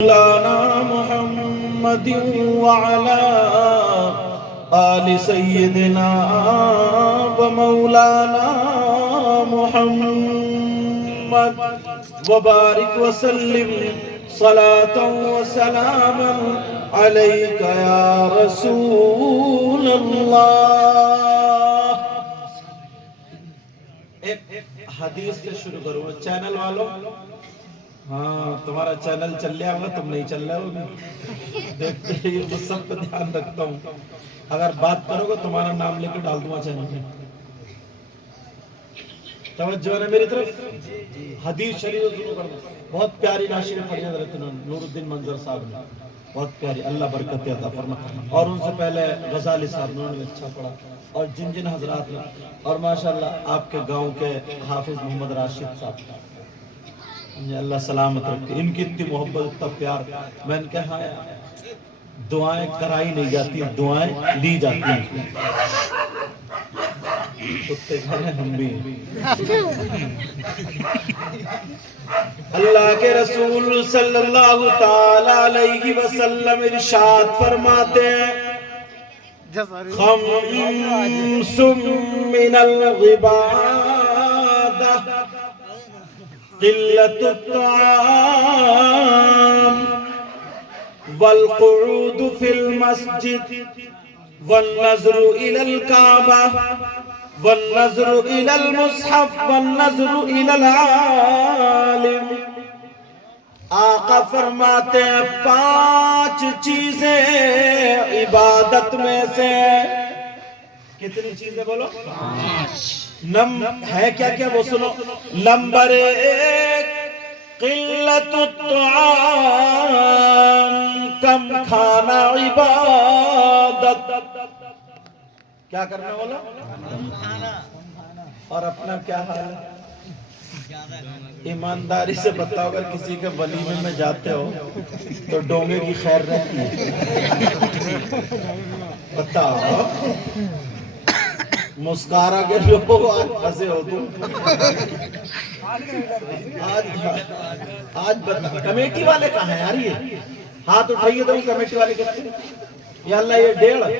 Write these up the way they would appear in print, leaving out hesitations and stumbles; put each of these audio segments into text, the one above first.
مولانا محمد وعلى آل سيدنا ومولانا محمد وبارك وسلم صلاة وسلاما عليك يا رسول اللہ. ایک حدیث سے شروع کروں. چینل والوں، ہاں تمہارا چینل چل رہا ہوگا، تم نہیں چل رہے ہوگے. دیکھتے ہی میں سب پہ دھیان رکھتا ہوں. اگر بات کرو گے تمہارا نام لے کے ڈال دوں گا چینل میں. توجہ ہے میری طرف. حدیث شریف شروع کر دو. بہت پیاری ناشر پڑھی حضرت نور الدین منظر صاحب نے، بہت پیاری، اللہ برکت عطا فرمائے. اور ان سے پہلے غزالی صاحب نے اچھا پڑھا، اور جن جن حضرات نے، اور ماشاءاللہ آپ کے گاؤں کے حافظ محمد راشد صاحب، اللہ سلامت رکھے. ان کی اتنی محبت، اتنا پیار. میں نے کہا دعائیں کرائی نہیں جاتی، دعائیں لی جاتی ہیں. کتے کھانے ہم بھی. اللہ کے رسول صلی اللہ تعالی علیہ وسلم ارشاد فرماتے ہیں، خمس من العبادہ قلت الطعام والقعود في المسجد والنظر إلى الكعبة والنظر إلى المصحف والنظر إلى العالم. آقا فرماتے ہیں 5 چیزیں عبادت میں سے. کتنی چیزیں بولو؟ 5 ہے. کیا کیا وہ سنو. نمبر 1 قلت الطعام، کم کھانا عبادت. کیا کرنا بولا؟ اور اپنا کیا حال ہے؟ ایمانداری سے بتاؤ، اگر کسی کے ولیمے میں جاتے ہو تو ڈونگے کی خیر رہتی ہے؟ بتاؤ. مسکارا کے لوگ آج پھنسے ہو تم. آج کمیٹی والے کہاں ہیں یار؟ یہ ہاتھ اٹھائیے تو کمیٹی والے کہتے ہیں یا اللہ یہ 1.5.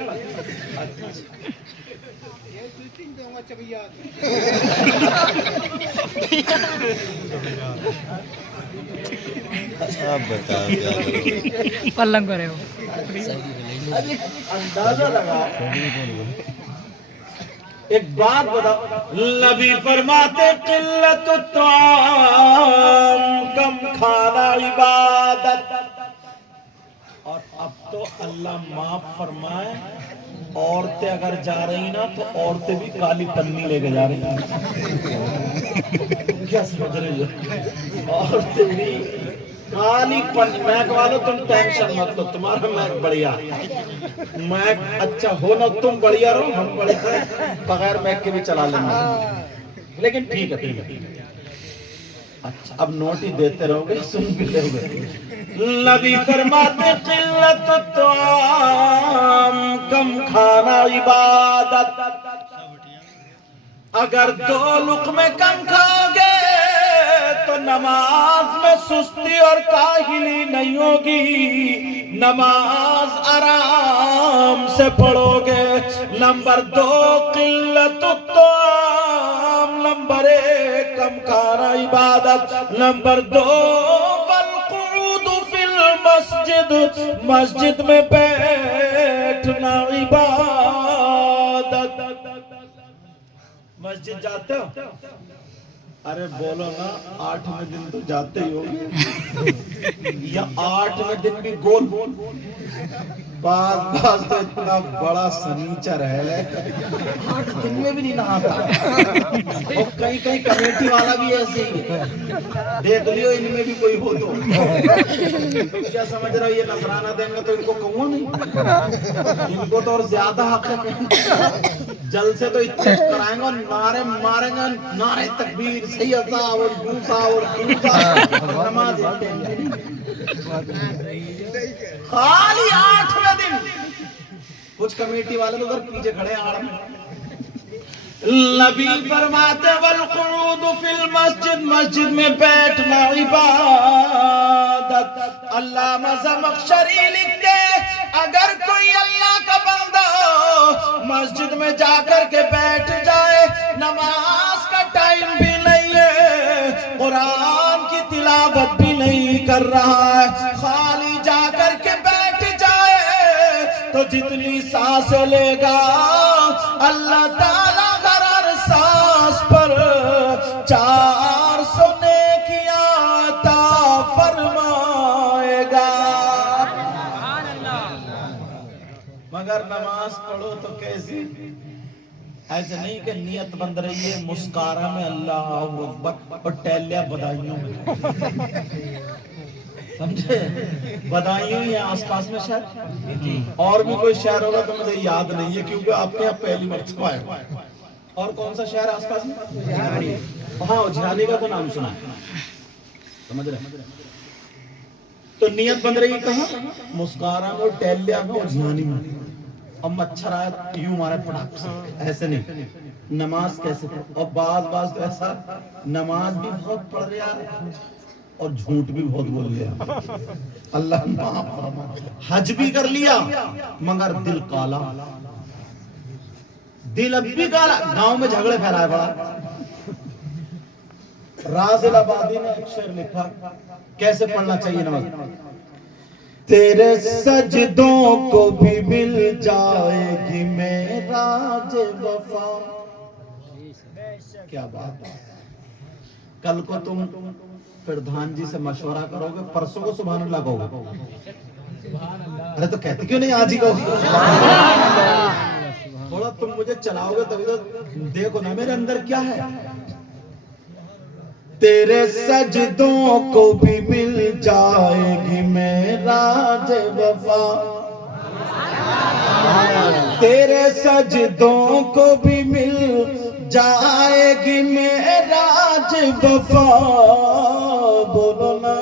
آپ بتاؤ پلنگ کرے ہو. اندازہ لگا. ایک بات بتاؤ، نبی فرماتے قلت الطعام، کم کھانا عبادت. اور اب تو اللہ معاف فرمائے، عورتیں اگر جا رہی نا تو عورتیں بھی کالی پنی لے کے جا رہی ہیں. کیا سمجھ رہے ہو؟ عورتیں بھی کالی پنی. میک والو تم ٹینشن مت لو، تمہارا میک بڑھیا، میک اچھا ہو نا، تم بڑھیا رہو، ہم بڑھیا بغیر میک کے بھی چلا لیں گے. لیکن ٹھیک ہے ٹھیک ہے. اچھا اب نوٹ ہی دیتے رہو گے، سن بھی لو گے. نبی فرماتے قلت الطعام، کم کھانا عبادت. اگر 2 لقمے کم کھاؤ گے تو نماز میں سستی اور کاہلی نہیں ہوگی، نماز آرام سے پڑھو گے. نمبر 2 قلت الطعام، نمبر 1 کم کھانا عبادت. نمبر 2 والقعود فی المسجد، مسجد میں بیٹھنا عبادت. مسجد جاتے ہو؟ ارے بولو نا، 8ویں دن تو جاتے ہی ہو، یا 8ویں دن بھی گول. بعض تو اتنا بڑا سنیچر ہے 8 دن میں بھی نہیں نہاتا. اور کئی کمیٹی والا بھی ایسے ہی ہے. دیکھ لیو ان میں بھی کوئی ہو تو. کیا سمجھ رہا ہو یہ نذرانہ دیں گے تو ان کو کہوں نہیں؟ ان کو تو اور زیادہ حق ہے. جلسے تو اتنے کرائیں گے، نعرے ماریں گے، نعرے تکبیر، سیدہ اور دوسا اور دوسا. نماز خالی 8ویں دن. کچھ کمیٹی والے تو ادھر پیچھے کھڑے ہیں آڑ میں. نبی فرماتے والقعود فی المسجد، مسجد میں بیٹھنا عبادت۔ علامہ زمخشری لکھتے اگر کوئی اللہ کا بندہ مسجد میں جا کر کے بیٹھ جائے، نماز کا ٹائم بھی نہیں ہے، قرآن کی تلاوت بھی نہیں کر رہا ہے، خالی جا کر کے بیٹھ جائے تو جتنی سانسیں لے گا اللہ تعالیٰ ہر سانس پر 400 نیکیاں عطا فرمائے گا۔ مگر نماز پڑھو تو کیسی؟ ایسے نہیں کہ نیت بند رہی ہے مسکارا میں اللہ اکبر اور ٹیلیاں بدائیوں میں، سمجھے؟ بدائیوں ہی آس پاس میں شہر، اور بھی کوئی شہر ہوگا تو مجھے یاد نہیں ہے کیونکہ آپ کے یہاں پہلی مرتبہ ہے۔ اور کون سا شہر آس پاس میں؟ ہاں جھالی کا تو نام سنا ہے، سمجھ رہے؟ تو نیت بند رہی کہاں؟ مسکارا میں، ٹیلیاں میں اور جھانی میں۔ اب مچھر آیا یوں مارے پڑاک سے، ایسے نہیں۔ نماز کیسے پڑھ؟ اور بعض تو ایسا نماز بھی بہت پڑھ رہا اور جھوٹ بھی بہت بول لیا، اللہ معاف فرمائے۔ حج بھی کر لیا مگر دل کالا، دل اب بھی کالا، گاؤں میں جھگڑے پھیلائے بڑا۔ رازل آبادی نے ایک شعر لکھا کیسے پڑھنا چاہیے نماز۔ تیرے سجدوں کو بھی مل جائے گی معراج وفا۔ کیا بات ہے! کل کو تم پردھان جی سے مشورہ کرو گے، پرسوں کو سبحان اللہ کہو گے۔ ارے تو کہتے کیوں نہیں آج ہی کہو گے؟ تھوڑا تم مجھے چلاؤ گے تبھی تو دیکھو نا میرے اندر کیا ہے۔ تیرے سجدوں کو بھی مل جائے گی معراج وفا، تیرے سجدوں کو بھی مل جائے گی معراج وفا، بولو نا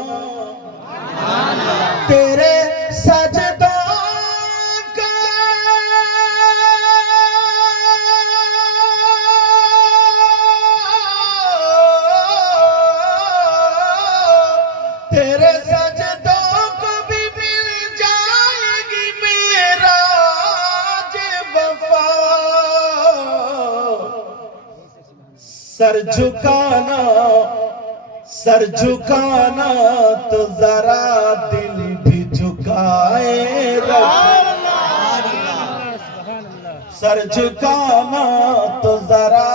تیرے سجدوں سر جھکانا تو ذرا دل بھی جھکائے رکھنا، سر جھکانا تو ذرا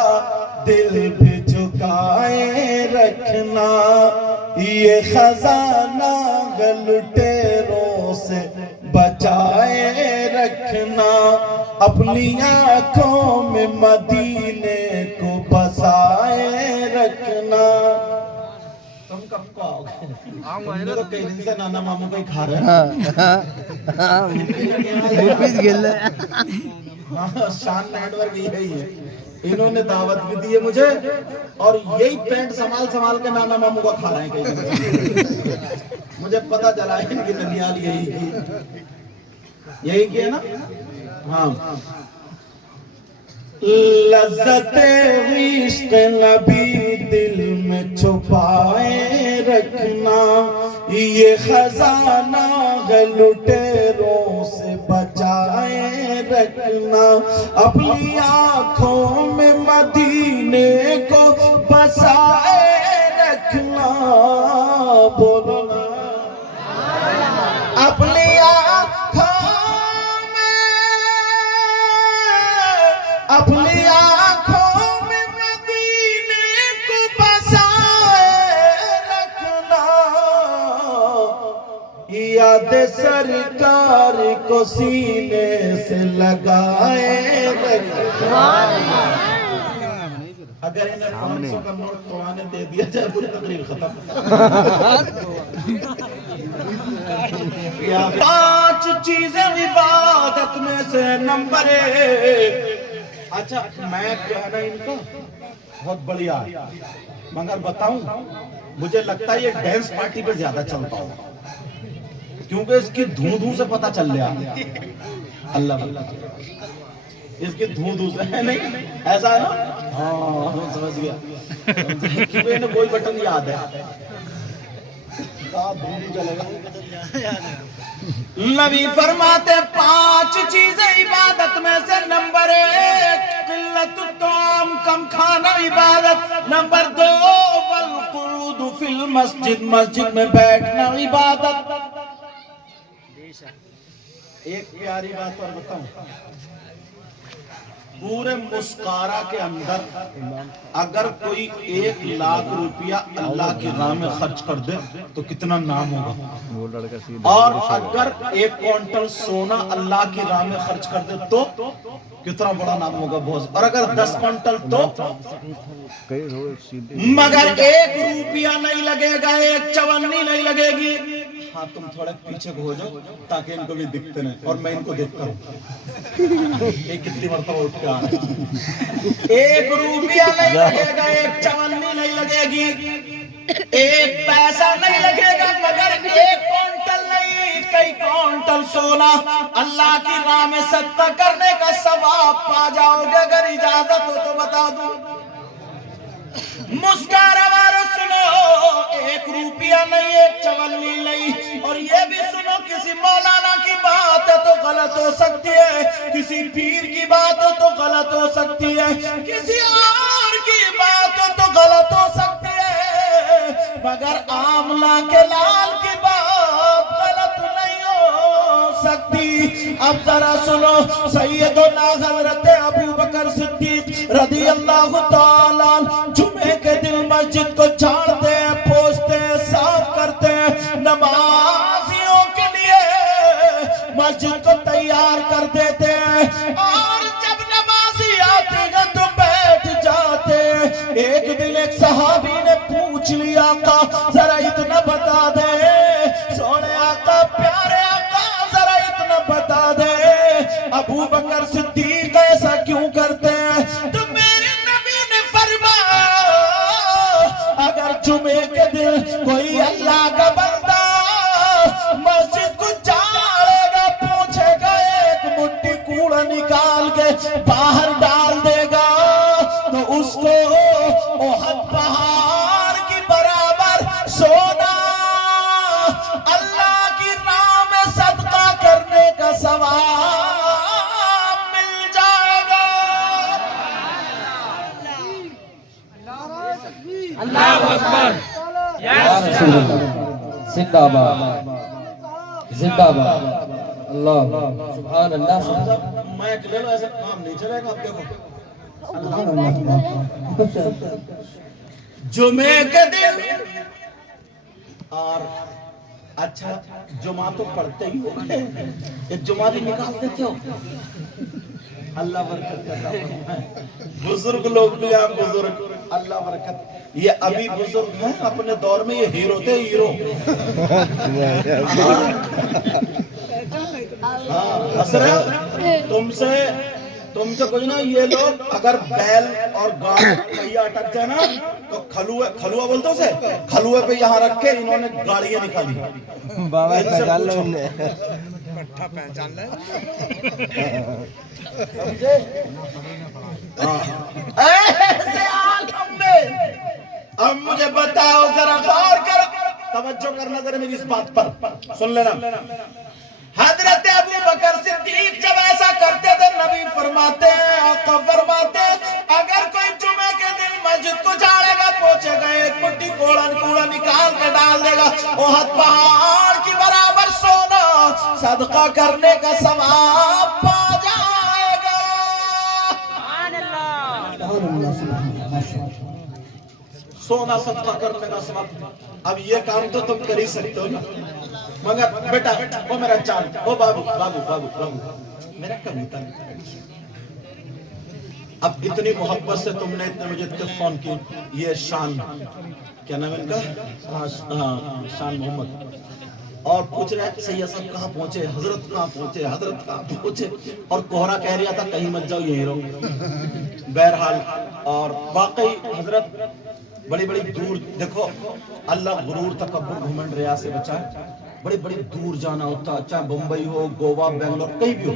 دل بھی جھکائے رکھنا، یہ خزانہ لٹیروں سے بچائے رکھنا، اپنی آنکھوں میں مدینے کو بسائے رکھنا۔ تم کب کو آؤ گے؟ تم نے تو کئی دن سے نانا ماموں کو ہی کھا رہے ہیں۔ شان نیٹ ورک یہی ہے، انہوں نے دعوت بھی دی ہے مجھے اور یہی پینٹ سنبھال کے نانا ماموں کو کھا رہے ہیں کئی دن سے۔ مجھے پتا چلا ہے ان کی ننیال یہی کی ہے نا۔ ہاں، لذت عشق نبی دل میں چھپائے رکھنا، یہ خزانہ ہے لٹیروں سے بچائے رکھنا، اپنی آنکھوں میں مدینے کو بسائے رکھنا، بولو نا اپنی آنکھوں میں مدینے کو بسائے رکھنا، یاد سرکار کو سینے سے لگائے رکھنا۔ اگر انہیں 500 کا نوٹ توڑانے دے دیا جائے پوری تقریر ختم۔ 5 چیزیں عبادت میں سے نمبر 1۔ اچھا میں جو ہے نا ان کا بہت بڑھیا ہے مگر بتاؤں مجھے لگتا ہے یہ ڈانس پارٹی پہ زیادہ چلتا ہو کیونکہ اس کی دھوں سے پتہ چل گیا۔ اللہ اس کی دھو دھو سے نہیں ایسا ہے نا؟ ہاں سمجھ گیا کیونکہ انہیں کوئی بٹن یاد ہے نبی فرماتے 5 چیزیں عبادت میں سے نمبر 1 قلت الطعام کم کھانا عبادت، نمبر 2 والقعود فی المسجد مسجد میں بیٹھنا عبادت۔ ایک پیاری بات اور بتاؤں، پورے مسکارا کے اندر اگر کوئی 1 لاکھ روپیہ اللہ کی راہ میں خرچ کر دے تو کتنا نام ہوگا، اور اگر 1 کوئنٹل سونا اللہ کی راہ میں خرچ کر دے تو کتنا بڑا نام ہوگا بہت، اور اگر 10 کوئنٹل تو مگر 1 روپیہ نہیں لگے گا، 1 چونی نہیں لگے گی۔ ہاں تم تھوڑے پیچھے ہو جاؤ تاکہ ان کو بھی دکھتے نہیں اور میں ان کو دیکھتا ہوں ایک کتنی مرتبہ اٹھ کے آ رہا ہے۔ 1 روپیہ نہیں لگے گا، 1 چونی نہیں لگے گی، 1 پیسہ نہیں لگے گا، مگر 1 کوئنٹل نہیں کئی کوئنٹل سونا اللہ کی راہ میں صدقہ کرنے کا ثواب پا جاؤ گے۔ اگر اجازت ہو تو بتا دوں، مسکارا وارو سنو، 1 روپیہ نہیں 1 چونی نہیں، اور یہ بھی سنو کسی مولانا کی بات ہے تو غلط ہو سکتی ہے، کسی پیر کی بات ہو تو غلط ہو سکتی ہے، کسی اور کی بات ہو تو غلط ہو سکتی ہے، مگر آملہ کے لال کی بات غلط نہیں ہو سکتی۔ اب ذرا سنو، سیدنا حضرت ابو بکر صدیق رضی اللہ تعالیٰ جمعے کے دن مسجد کو جھاڑتے ہیں، پوچھتے ہیں، صاف کرتے ہیں، نمازیوں کے لیے مسجد کو تیار کر دیتے ہیں، اور جب نمازی آتے ہیں تو بیٹھ جاتے ہیں۔ ایک دن ایک صحابی نے پوچھ لیا، آقا ذرا اتنا بتا دے، سونے آقا پیارے آقا ذرا اتنا بتا دے، ابو بکر صدیق ایسا کیوں کرتے ہیں؟ تو میرے نبی نے فرمایا اگر جمعے کے دن کوئی اللہ کا بندہ مسجد کو جھاڑے گا، پوچھے گا، 1 مٹھی کوڑا نکال کے باہر ڈال دے گا تو اس کو احد پہاڑ کی برابر سونا اللہ کی راہ میں صدقہ کرنے کا ثواب مل جائے گا۔ اللہ اکبر، یا رسول اللہ، زندہ باد زندہ باد، اللہ سبحان اللہ سبحان اللہ۔ میں اکیلے لو ایسا کام نہیں چلے گا، آپ دیکھو جمعے کے دن، اور اچھا جمعہ تو پڑھتے ہی ہوگے، ایک جمعہ بھی نکال دیتے ہو، اللہ برکت کرتا ہے۔ بزرگ لوگ بھی آپ بزرگ، اللہ برکت، یہ ابھی بزرگ ہیں، اپنے دور میں یہ ہیرو تھے، ہیرو۔ ہاں حسرت تم سے کچھ نہ، یہ لوگ اگر بیل اور گاڑی پہیہ اٹک جائے نا تو کھلوہ بولتے اسے، کھلوے پہ یہاں رکھ کے انہوں نے گاڑیاں نکالی۔ بابا پہچان لو انہیں، پٹھا پہچان لے۔ ایسے عالم میں اب مجھے بتاؤ، ذرا غور کر، توجہ کرنا ذرا میری اس بات پر، سن لینا۔ حضرت ابو بکر صدیق جب ایسا کرتے تھے، نبی فرماتے ہیں، آقا فرماتے ہیں، اگر کوئی جمعے کے دن مسجد کو جھاڑے گا، پوچھے گا، 1 مٹھی کوڑا نکال کے ڈال دے گا، احد پہاڑ کی برابر سونا صدقہ کرنے کا ثواب پا جائے گا۔ سونا صدقہ کرنے کا ثواب۔ اب یہ کام تو تم کر ہی سکتے ہو نا، مگر بیٹا وہ میرا چاند، وہ بابو بابو بابو بابو میرا کبوتر، اب اتنی محبت سے تم نے اتنے مجھے فون کی، یہ شان کیا نام ہے ان کا، شان محمد، اور پوچھ رہے سید صاحب کہاں پہنچے، حضرت کہاں پہنچے، حضرت کہاں پہنچے، اور کوہرا کہہ رہا تھا کہیں مت جاؤ یہیں رہو۔ بہرحال اور واقعی حضرت بڑی بڑی دور، دیکھو اللہ غرور تکبر گھمنڈ ریا سے بچائے، بڑے بڑے دور جانا ہوتا، چاہے بمبئی ہو، گوا، بنگلور، کہیں بھی ہو،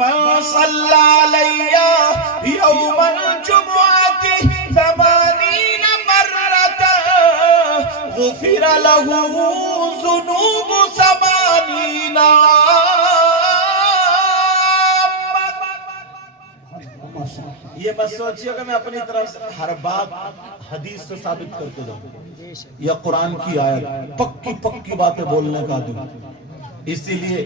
من صلى علي يوم الجمعة 80 مرة غفر له ذنوب 80 یہ بس سوچیے کہ میں اپنی طرف سے ہر بات حدیث سے ثابت کرتے جاؤں یا قرآن کی آیت، پکی پکی باتیں بولنے کا دوں، اسی لیے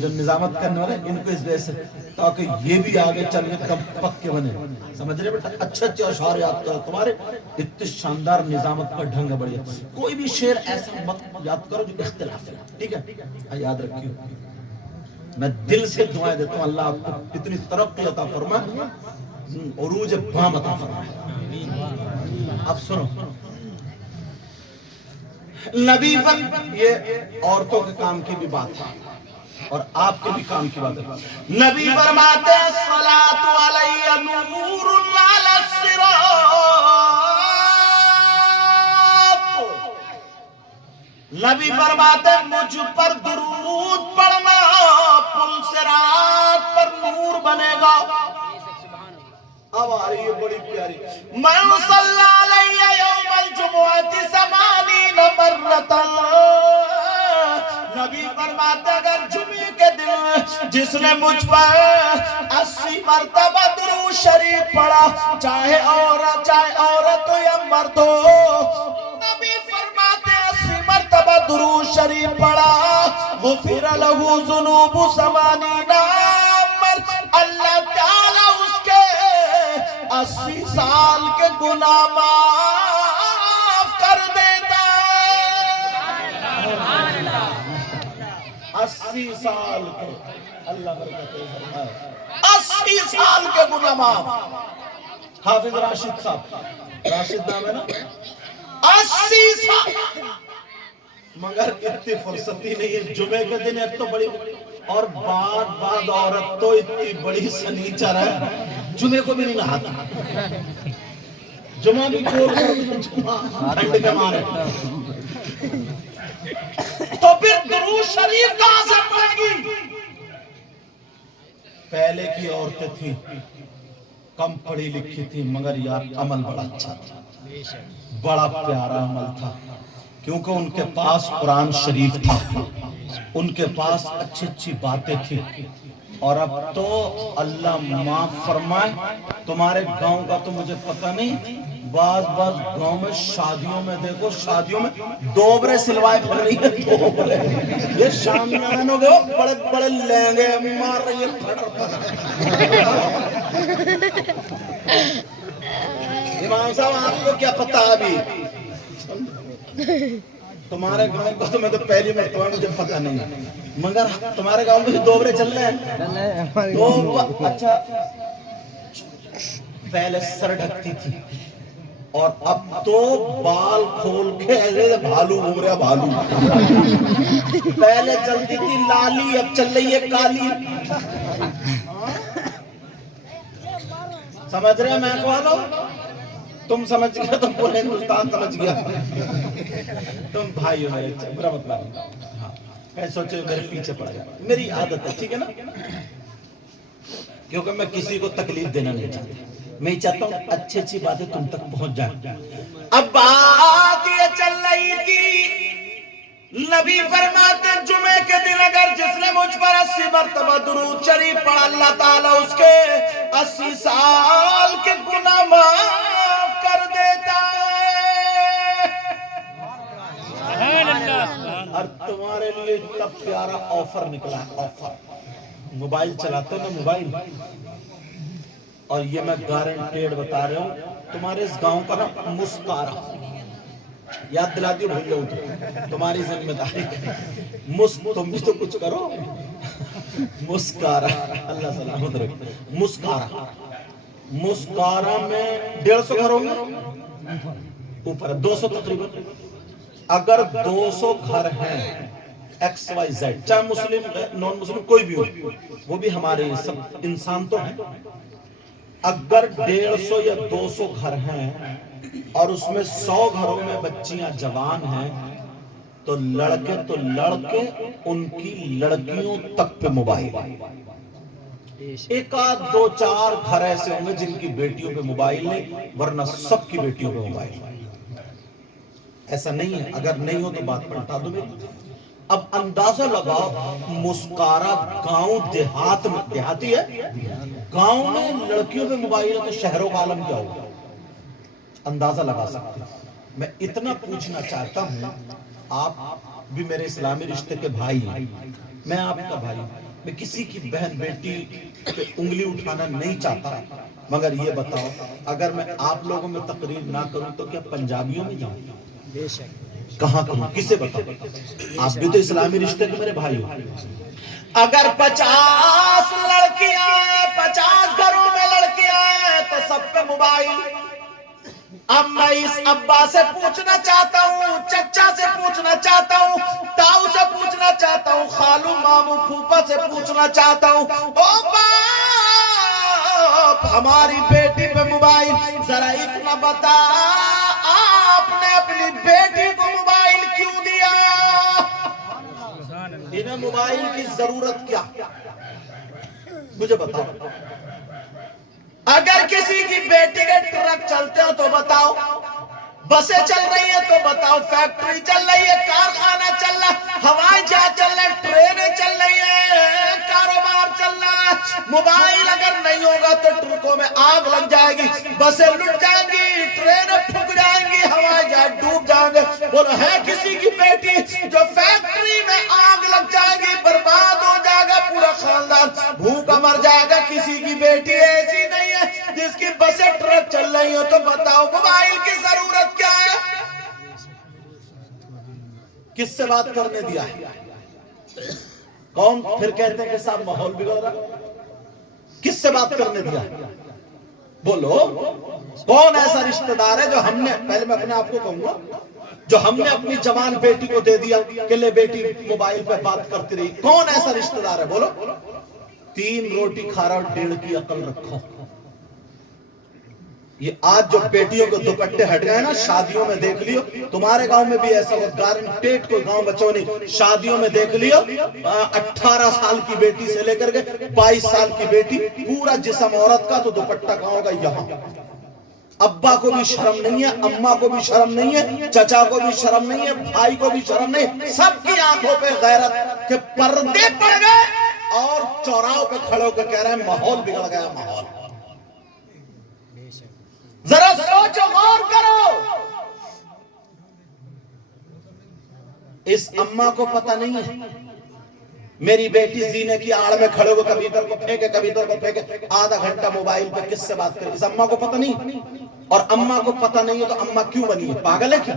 جو نظامت کرنے والے ان کو اس وجہ سے، تاکہ یہ بھی آگے چل کے کم پکے بنے، سمجھ رہے بیٹا، اچھے اچھے اشعار یاد کرو، تمہارے اتنے شاندار نظامت کا ڈھنگ ہے بڑھیا، کوئی بھی شعر ایسا مت یاد کرو جو اختلاف ہے، ٹھیک ہے، یاد رکھیو، میں دل سے دعائیں دیتا ہوں اللہ آپ کو اتنی ترقی عطا فرمائے، عروج بام عطا فرمائے۔ اب سنو، نبی یہ عورتوں کے کام کی بھی بات ہے اور آپ کے بھی کام کی بات ہے۔ نبی فرماتے الصلاۃ علی نور علی الصراط، نبی فرماتے مجھ پر درود پڑھنا پل صراط پر نور بنے گا۔ اب آ رہی ہے بڑی پیاری، من صلی علیہ یوم الجمعۃ 80 مرتا، نبی فرماتے اگر جمعے کے دن جس نے مجھ پر 80 مرتبہ درود شریف پڑھا، چاہے عورت ہو یا مرد ہو، نبی فرماتے 80 مرتبہ درود شریف پڑھا، غفر لہ ذنوب 80 اللہ تعالی اس کے 80 سال کے گناہ معاف کر دیتا ہے۔ 80 سال کے، اللہ برکت دے، 80 سال کے گناہ معاف۔ حافظ راشد صاحب، راشد نام ہے نا، 80 سال، مگر اتنی فرصتی نہیں ہے، جمعے کے دن ایک تو بڑی، اور بعد عورت تو اتنی بڑی سنیچر ہے، جمعے کو بھی نہیں نہاتا، جمعہ بھی کھول کر جمعہ ٹھنڈ کے مارے، تو پھر درود شریف کہاں سے پڑھے گی؟ پہلے کی عورتیں تھیں، کم پڑھی لکھی تھی، مگر یار عمل بڑا اچھا تھا، بڑا پیارا عمل تھا، کیونکہ ان کے پاس قرآن شریف تھا، ان کے پاس اچھی اچھی باتیں تھی۔ اور اب تو اللہ معاف فرمائے، تمہارے گاؤں کا تو مجھے پتہ نہیں، بعض گاؤں میں شادیوں میں دیکھو، شادیوں میں دوبرے سلوائے پھر رہی ہے، دوبرے، یہ شامیانوں کے بڑے بڑے لہنگے مار رہی ہے پھڑ پھڑ۔ امام صاحب آپ کو کیا پتہ ابھی، تمہارے گاؤں کا تو میں تو پہلی مرتبہ مجھے پتہ نہیں، مگر تمہارے گاؤں میں دوبرے چل رہے ہیں تو اچھا پہلے سر ڈھکتی تھی اور اب تو بال کھول کے ایسے بھالو گھوم رہا بھالو. پہلے چلتی تھی لالی، اب چل رہی ہے کالی. سمجھ رہے ہیں میں کہا دو؟ تم سمجھ گیا تو پورے ہندوستان سمجھ گیا. تم بھائی ہو میرے، برا مت مانو. میں سوچے میرے پیچھے پڑ گیا، میری عادت ہے، ٹھیک ہے نا، کیونکہ میں کسی کو تکلیف دینا نہیں چاہتا. میں چاہتا ہوں اچھی اچھی باتیں تم تک پہنچ جائیں. اب بات یہ چل رہی تھی، نبی فرماتے جمعے کے دن اگر جس نے مجھ پر 80 مرتبہ درود شریف پڑھا، اللہ تعالیٰ اس کے 80 سال کے گناہ معاف کر دیتا ہے. اور تمہارے لیے اتنا پیارا آفر نکلا ہے. آفر موبائل چلاتے نا، موبائل، اور یہ میں گارنٹیڈ بتا رہا ہوں، تمہارے اس گاؤں کا نا مسکارا، یاد دلا دیو بھول جاؤ، تمہاری ذمہ داری. تم بھی تو کچھ کرو. مسکارا، اللہ سلامت رکھے. مسکارا، مسکارا میں 150 گھر ہوں گے، اوپر 200 تقریباً. اگر 200 گھر ہیں ایکس وائی زیڈ، چاہے مسلم نان مسلم کوئی بھی ہو، وہ بھی ہمارے سب انسان تو ہیں. اگر 150 یا 200 گھر ہیں اور اس میں 100 گھروں میں بچیاں جوان ہیں، تو لڑکے ان کی لڑکیوں تک پہ موبائل. ایک آدھ 2-4 گھر ایسے ہوں گے جن کی بیٹیوں پہ موبائل نہیں، ورنہ سب کی بیٹیوں پہ موبائل. ایسا نہیں ہے، اگر نہیں ہو تو بات پلٹا دو میری. اب اندازہ لگاؤ، مسکارا گاؤں دیہات میں، دیہاتی ہے، گاؤں میں لڑکیوں پہ موبائل ہے تو شہروں کا عالم کیا ہوگا؟ اندازہ لگا سکتے. میں اتنا پوچھنا چاہتا ہوں، آپ بھی میرے اسلامی رشتے کے بھائی ہیں، میں آپ کا بھائی، میں کسی کی بہن بیٹی پہ انگلی اٹھانا نہیں چاہتا، مگر یہ بتاؤ اگر میں آپ لوگوں میں تقریر نہ کروں تو کیا پنجابیوں میں جاؤں؟ کہاں کروں؟ کسے بتاؤں؟ آپ بھی تو اسلامی رشتے کے میرے بھائی ہو. اگر 50 لڑکیاں ہیں، 50 گھروں میں لڑکیاں ہیں تو سب پہ موبائل. اب میں اس ابا سے پوچھنا چاہتا ہوں، چچا سے پوچھنا چاہتا ہوں، تاؤ سے پوچھنا چاہتا ہوں، خالو مامو پھوپا سے پوچھنا چاہتا ہوں، او باپ ہماری بیٹی پہ موبائل، ذرا اتنا بتا آپ نے اپنی بیٹی کو موبائل کیوں دیا؟ انہیں موبائل کی ضرورت کیا؟ مجھے بتاؤ. اگر کسی کی بیٹی کے ٹرک چلتے ہو تو بتاؤ، بسیں چل رہی ہیں تو بتاؤ، فیکٹری چل رہی ہے، کارخانہ چل رہا ہے، ہوائی جہاز چل رہا ہے، ٹرینیں چل رہی ہیں، کاروبار چل رہا ہے. موبائل اگر نہیں ہوگا تو ٹرکوں میں آگ لگ جائے گی، بسیں لٹ جائیں گی، ٹرینیں پھک جائیں گی، ہوائی جہاز ڈوب جائیں گے. بولو ہے کسی کی بیٹی جو فیکٹری میں آگ لگ جائے گی، برباد ہو جائے گا پورا خاندان، بھوکا مر جائے گا؟ کسی کی بیٹی ایسی نہیں ہے جس کی بسیں ٹرک چل رہی ہو. تو بتاؤ موبائل کی ضرورت کیا ہے؟ کس سے بات کرنے دیا ہے؟ کون پھر کہتے ہیں کہ صاحب ماحول بگڑ رہا؟ کس سے بات کرنے دیا؟ بولو کون ایسا رشتہ دار ہے جو ہم نے، پہلے میں اپنے آپ کو کہوں گا، جو ہم نے اپنی جوان بیٹی کو دے دیا کہ لے بیٹی موبائل پہ بات کرتی رہی؟ کون ایسا رشتہ دار ہے؟ بولو. 3 روٹی کھا رہا اور 1.5 کی عقل رکھو. یہ آج جو بیٹیوں کو دوپٹے ہٹ گئے نا، شادیوں میں دیکھ لیو، تمہارے گاؤں میں بھی ایسا ہو، گارنٹیڈ کوئی گاؤں بچوں نہیں، شادیوں میں دیکھ لیو 18 سال کی بیٹی سے لے کر کے 22 سال کی بیٹی، پورا جسم عورت کا تو دوپٹہ کہاں ہوگا؟ یہاں. ابا کو بھی شرم نہیں ہے، اماں کو بھی شرم نہیں ہے، چچا کو بھی شرم نہیں ہے، بھائی کو بھی شرم نہیں. سب کی آنکھوں پہ غیرت کہ پردے پڑ گئے اور چوراہوں پہ کھڑے ہو کے کہہ رہے ہیں ماحول بگڑ گیا. ماحول ذرا سوچو، غور کرو. اس اماں کو پتہ نہیں ہے میری بیٹی زینے کی آڑ میں کھڑے ہو کبھی ادھر کو پھینکے کبھی ادھر کو پھینکے، آدھا گھنٹہ موبائل پہ کس سے بات کرے؟ اس اماں کو پتہ نہیں. اور اماں کو پتہ نہیں ہے تو اماں کیوں بنی ہے؟ پاگل ہے کیا؟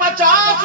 50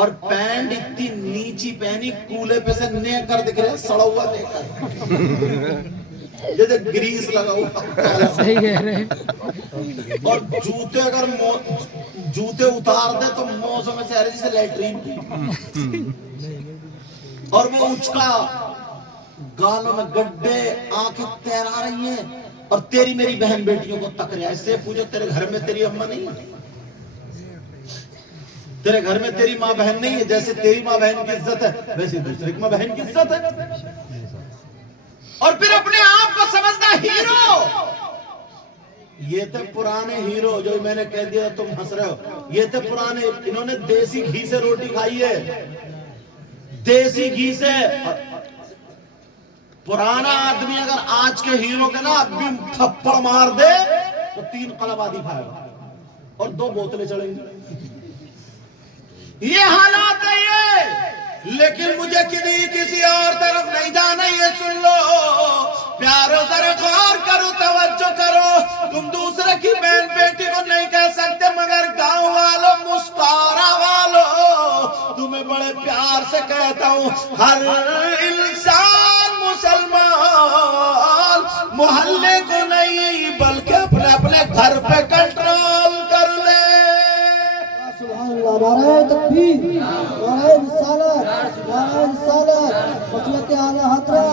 اور پینٹ اتنی نیچی پہنی کولے پہ سے نیکر دکھ رہے سڑا ہوا نیکر جیسے گریس لگا ہوا صحیح کہہ رہے ہیں. اور جوتے اگر جوتے اتار دے تو موسم سے جیسے لیٹرین کی اور وہ اچکا گالوں میں گڈھے آنکھیں تیرا رہی ہیں اور تیری میری بہن بیٹیوں کو تک رہا ہے. اس سے پوچھو تیرے گھر میں تیری اماں نہیں ہے؟ تیرے گھر میں تیری ماں بہن نہیں ہے؟ جیسے تیری ماں بہن کی عزت ہے ویسے دوسرے کی ماں بہن کی عزت ہے. اور پھر اپنے آپ کو سمجھتا ہیرو. یہ تھے پرانے ہیرو جو میں نے کہہ دیا تم ہنس رہے ہو. یہ تھے پرانے, انہوں نے دیسی گھی سے روٹی کھائی ہے, دیسی گھی سے. پرانا آدمی اگر آج کے ہیرو کے نا اب بھی تھپڑ مار دے تو 3 قلب آدھی کھائے گا اور 2 بوتلیں چڑھیں گے. یہ حالات ہے یہ. لیکن مجھے کسی اور طرف نہیں جانا. یہ سن لو پیارو, ذرا غور کرو, توجہ کرو. تم دوسرے کی بہن بیٹی کو نہیں کہہ سکتے مگر گاؤں والوں, مسکارا والوں, تمہیں بڑے پیار سے کہتا ہوں ہر انسان مسلمان محلے کو نہیں بلکہ اپنے گھر پہ کنٹرول کر لے. سبحان اللہ. نعرہ تکبیر, نعرہ رسالت, نعرہ رسالت, مسلک اعلی حضرت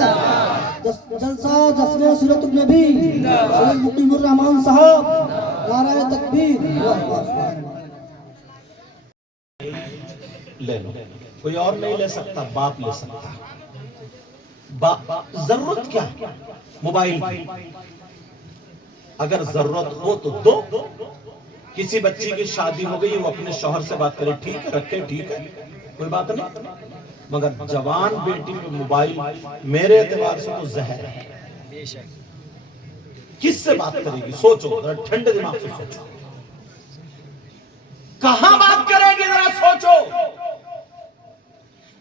جلسہ جشن سیرت النبی سید مقیم الرحمان صاحب. نعرہ تکبیر. لے لو, کوئی اور نہیں لے سکتا, باپ لے سکتا. ضرورت کیا؟ موبائل کی. اگر ضرورت ہو تو دو. کسی بچی کی شادی ہو گئی وہ اپنے شوہر سے بات کرے, ٹھیک ہے, رکھے, ٹھیک ہے, کوئی بات نہیں. مگر جوان بیٹی میں موبائل میرے اعتبار سے تو زہر ہے. کس سے بات کرے گی؟ سوچو, ٹھنڈے دماغ سے سوچو. کہاں بات کرے گی ذرا سوچو.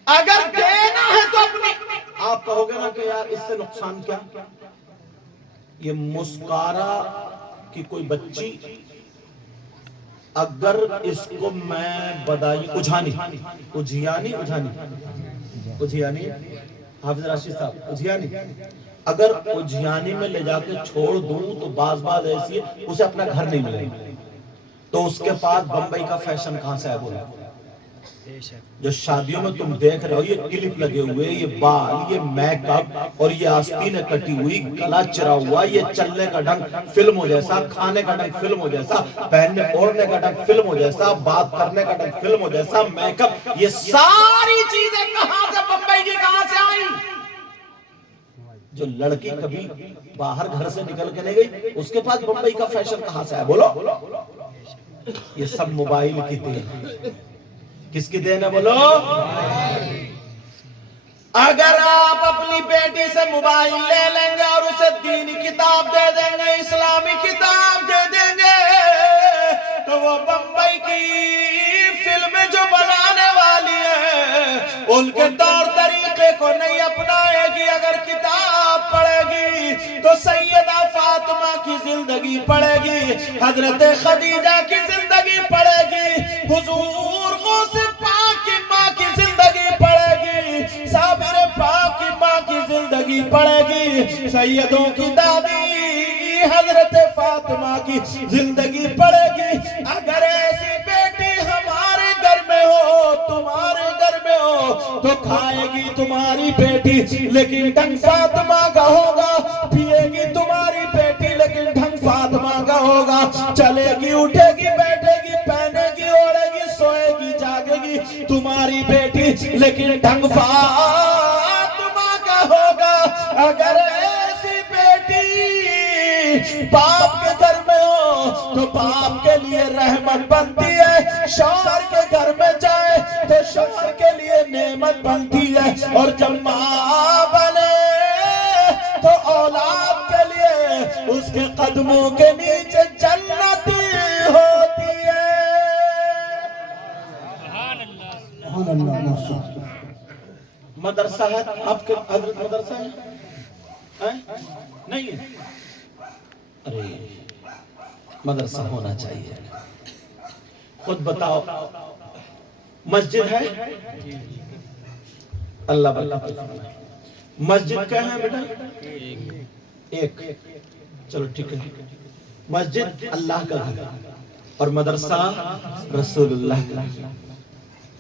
اگر دینا ہے تو اپنی, آپ کہو گے نا کہ یار اس سے نقصان کیا. یہ مسکارا کی کوئی بچی اگر اس کو میں بدائی اجھانی حافظ راشد صاحب اجھیانی, اگر اجھیانی میں لے جا کے چھوڑ دوں تو بعض ایسی ہے اسے اپنا گھر نہیں ملے گا. تو اس کے پاس بمبئی کا فیشن کہاں سے ہے بولا؟ جو شادیوں میں تم دیکھ رہے ہو, یہ کلپ لگے ہوئے, یہ بال, یہ میک اپ اور یہ آستینیں کٹی ہوئی, گلا چرا ہوا, یہ چلنے کا ڈھنگ فلموں جیسا, کھانے کا ڈھنگ فلموں جیسا, پہننے اوڑھنے کا ڈھنگ فلموں جیسا, بات کرنے کا ڈھنگ فلموں جیسا, میک اپ, یہ ساری چیزیں کہاں سے بمبئی کی کہاں سے آئی؟ جو لڑکی کبھی باہر گھر سے نکل کے نہیں گئی اس کے پاس بمبئی کا فیشن کہاں سے ہے بولو؟ یہ سب موبائل کی دین ہے. کس کی دین ہے بولو؟ اگر آپ اپنی بیٹی سے موبائل لے لیں گے اور اسے دینی کتاب دے دیں گے, اسلامی کتاب دے دیں گے, تو وہ بمبئی کی فلمیں جو بنانے والی ہیں ان کے طور طریقے کو نہیں اپنائے گی. اگر کتاب پڑھے گی تو سیدہ فاطمہ کی زندگی پڑھے گی, حضرت خدیجہ کی زندگی پڑھے گی, حضور غوث پاک کی ماں کی زندگی پڑھے گی, صابر پاک کی ماں کی زندگی پڑھے گی, سیدوں کی دادی حضرت فاطمہ کی زندگی پڑھے گی. اگر ایسی بیٹی ہمارے گھر میں ہو, تمہارے گھر میں ہو, تو کھائے گی تمہاری بیٹی لیکن ڈھنگ فاطمہ کا ہوگا, پیے گی تمہاری بیٹی لیکن ڈھنگ فاطمہ کا ہوگا, چلے گی, اٹھے گی, بیٹھے گی, پہنے گی, اوڑھے گی, سوئے گی, جاگے گی تمہاری بیٹی لیکن ڈھنگ فاطمہ کا ہوگا. اگر ایسی بیٹی باپ کے گھر میں ہو تو باپ کے لیے رحمت بنتی ہے, شوہر کے گھر میں جائے تو شوہر کے لیے نعمت بنتی ہے, اور جب ماں بنے تو اولاد کے لیے اس کے قدموں کے نیچے جنت ہوتی ہے. سبحان اللہ. ماشاء اللہ. مدرسہ ہے آپ کے حضرت, مدرسہ ہے نہیں ہے؟ ارے مدرسہ ہونا چاہیے. خود بتاؤ مسجد ہے اللہ برکت فرمائے. مسجد کیا ہے بیٹا؟ ایک. چلو ٹھیک ہے. مسجد اللہ کا گھر اور مدرسہ رسول اللہ کا.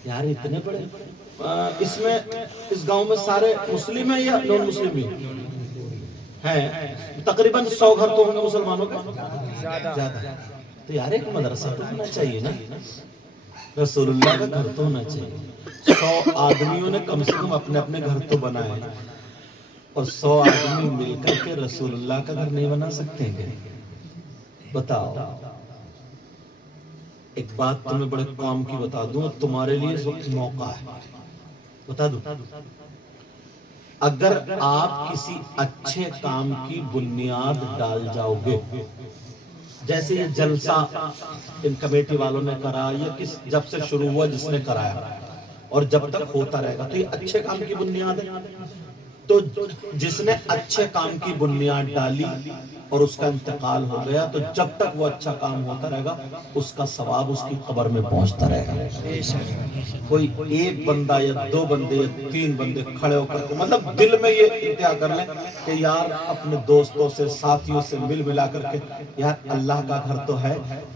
یار اتنے بڑے اس میں اس گاؤں میں سارے مسلم ہیں یا نون مسلم بھی ہیں؟ تقریباً 100 گھر تو ہوں گے مسلمانوں کا زیادہ. تو یار ایک مدرسہ تو ہونا چاہیے نا, رسول اللہ کا گھر تو ہونا چاہیے. 100 آدمیوں نے کم سے کم اپنے اپنے گھر تو بنائے اور 100 آدمی مل کر کے رسول اللہ کا گھر نہیں بنا سکتے ہیں؟ بتاؤ. ایک بات تمہیں بڑے کام کی بتا دوں, تمہارے لیے اس وقت موقع ہے, بتا دوں. اگر آپ کسی اچھے کام کی بنیاد ڈال جاؤ گے, جیسے یہ جلسہ ان کمیٹی والوں نے کرا, یہ جب سے شروع ہوا جس نے کرایا اور جب تک ہوتا رہے گا, تو یہ اچھے کام کی بنیاد ہے. تو جس نے اچھے کام کی بنیاد ڈالی اور اس کا انتقال ہو گیا, تو جب تک وہ اچھا کام ہوتا رہے گا اس کا ثواب اس کی قبر میں پہنچتا رہے گا. کوئی ایک بندہ یا 2 بندے یا 3 بندے کھڑے ہو کر کے مطلب دل میں یہ انتہا کر لیں کہ یار اپنے دوستوں سے ساتھیوں سے ملا کر کے یار اللہ کا گھر تو ہے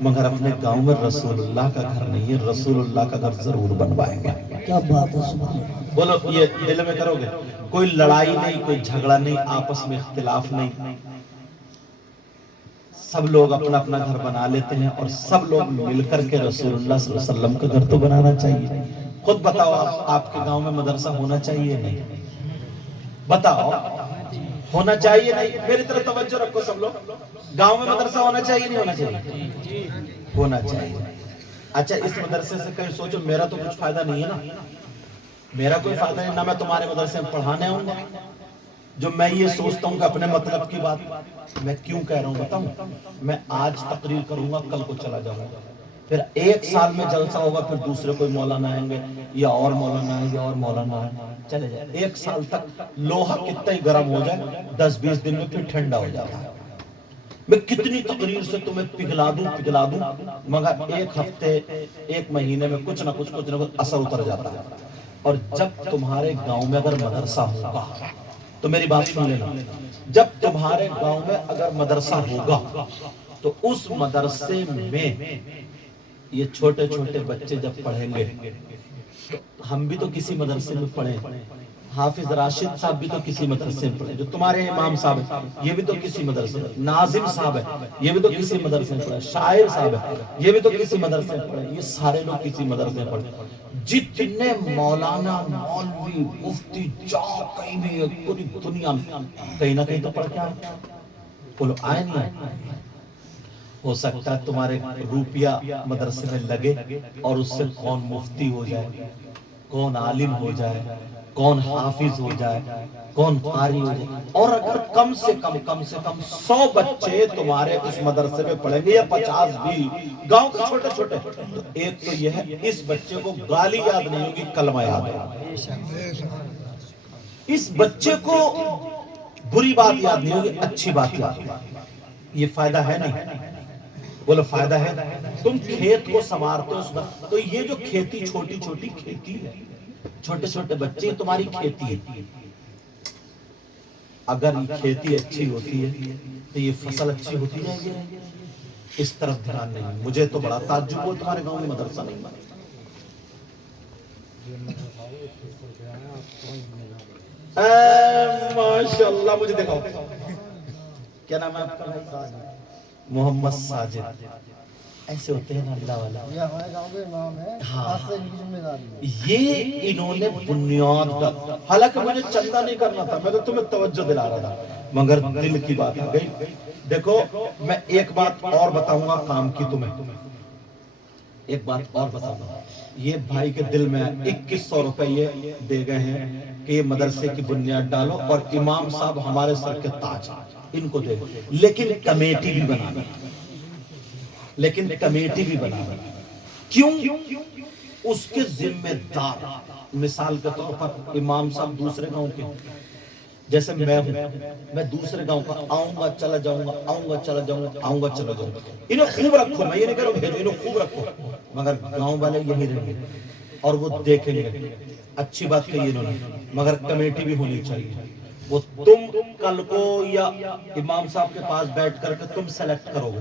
مگر اپنے گاؤں میں رسول اللہ کا گھر نہیں ہے, رسول اللہ کا گھر ضرور بنوائیں گے. کیا بات ہے, سبحان اللہ. بولو یہ دل میں کرو گے؟ کوئی لڑائی نہیں, کوئی جھگڑا نہیں, آپس میں اختلاف نہیں, سب لوگ اپنا اپنا گھر بنا لیتے ہیں اور سب لوگ مل کر کے رسول اللہ صلی اللہ علیہ وسلم کا گھر تو بنانا چاہیے. خود بتاؤ آپ کے گاؤں میں مدرسہ ہونا چاہیے نہیں؟ بتاؤ ہونا چاہیے نہیں؟ میری طرف توجہ رکھو سب لوگ. گاؤں میں مدرسہ ہونا چاہیے نہیں ہونا چاہیے؟ ہونا چاہیے. اچھا اس مدرسے سے کہیں سوچو میرا تو کچھ فائدہ نہیں ہے نا, میرا کوئی فائدہ نہیں, نہ میں تمہارے مدرسے میں پڑھانے ہوں گا. جو میں یہ سوچتا ہوں کہ اپنے مطلب کی بات میں کیوں کہہ رہا ہوں بتاؤں. میں آج تقریر کروں گا, کل کو چلا جاؤں گا, پھر 1 سال میں جلسہ ہوگا, پھر دوسرے کوئی مولانا آئیں گے یا اور مولانا آئیں گے اور مولانا چلے جائے. 1 سال تک لوہا کتنا ہی گرم ہو جائے 10-20 دن میں پھر ٹھنڈا ہو جاتا ہے. میں کتنی تقریر سے تمہیں پگھلا دوں مگر 1 ہفتے 1 مہینے میں کچھ نہ کچھ اثر اتر جاتا ہے. اور جب تمہارے گاؤں میں اگر مدرسہ ہوگا تو میری بات سن لینا, جب تمہارے گاؤں میں اگر مدرسہ ہوگا تو اس مدرسے میں یہ چھوٹے چھوٹے بچے جب پڑھیں گے, تو ہم بھی تو کسی مدرسے میں پڑھیں, حافظ راشد صاحب بھی تو کسی مدرسے میں پڑھے, جو تمہارے امام صاحب ہیں یہ بھی تو کسی مدرسے میں, ناظم صاحب ہے یہ بھی تو کسی مدرسے میں پڑھے, شاعر صاحب ہے یہ بھی تو کسی مدرسے میں پڑھے, یہ سارے لوگ کسی مدرسے میں پڑھے. جتنے مولانا مولوی مفتی جہاں کہیں بھی پوری دنیا میں کہیں نہ کہیں تو پڑھ کے آئے, بولو آئے نہیں آئے؟ ہو سکتا ہے تمہارے روپیہ مدرسے میں لگے اور اس سے کون مفتی ہو جائے, کون عالم ہو جائے, کون حافظ ہو جائے, کون قاری ہو جائے. اور اگر کم سے کم 100 بچے تمہارے اس مدرسے میں پڑھیں گے یا 50 بھی گاؤں کے چھوٹے چھوٹے, تو ایک تو یہ ہے اس بچے کو گالی یاد نہیں ہوگی, کلمہ یاد ہوگا. اس بچے کو بری بات یاد نہیں ہوگی, اچھی بات یاد ہوگی. یہ فائدہ ہے نہیں؟ بولو فائدہ ہے. تم کھیت کو سنوارتے ہو, تو یہ جو کھیتی چھوٹی چھوٹی کھیتی ہے, چھوٹے چھوٹے بچے تمہاری کھیتی ہے. اگر یہ کھیتی اچھی ہوتی ہے تو یہ فصل اچھی ہوتی جائے گی. اس طرف دھیان نہیں. مجھے تو بڑا تعجب ہوا تمہارے گاؤں میں مدرسہ نہیں بنا. ماشاءاللہ. مجھے دکھاؤ کیا نام ہے آپ کا؟ محمد ساجد. ایسے ہوتے ہیں نا اللہ والا. یہ ہمارے گاؤں کے امام ہیں, خاص سے ان کی ذمہ داری ہے. یہ انہوں نے بنیاد, حالانکہ مجھے چندہ نہیں کرنا تھا, میں تو تمہیں توجہ دلا رہا تھا, مگر دل کی بات آ گئی. دیکھو میں ایک بات اور بتاؤں گا کام کی تمہیں, ایک بات اور بتاؤں گا. یہ بھائی کے دل میں 2100 روپے یہ دے گئے ہیں کہ یہ مدرسے کی بنیاد ڈالو, اور امام صاحب ہمارے سر کے تاج, ان کو دے. لیکن کمیٹی بھی بنانا, لیکن کمیٹی بھی بنانا. کیوں؟ اس کے ذمہ دار, مثال کے طور پر امام صاحب دوسرے گاؤں کے, جیسے میں ہوں, میں دوسرے گاؤں کا آؤں گا چلا جاؤں گا, آؤں گا چلا جاؤں گا, آؤں گا چلا جاؤں گا. انہیں خوب رکھو, میں یہ نہیں کہہ رہا ہوں انہیں خوب رکھو, مگر گاؤں والے یہی رہیں گے. اور وہ دیکھیں گے. اچھی بات کہی انہوں نے, مگر کمیٹی بھی ہونی چاہیے. وہ تم کل کو یا امام صاحب کے پاس بیٹھ کر کے تم سلیکٹ کرو گے,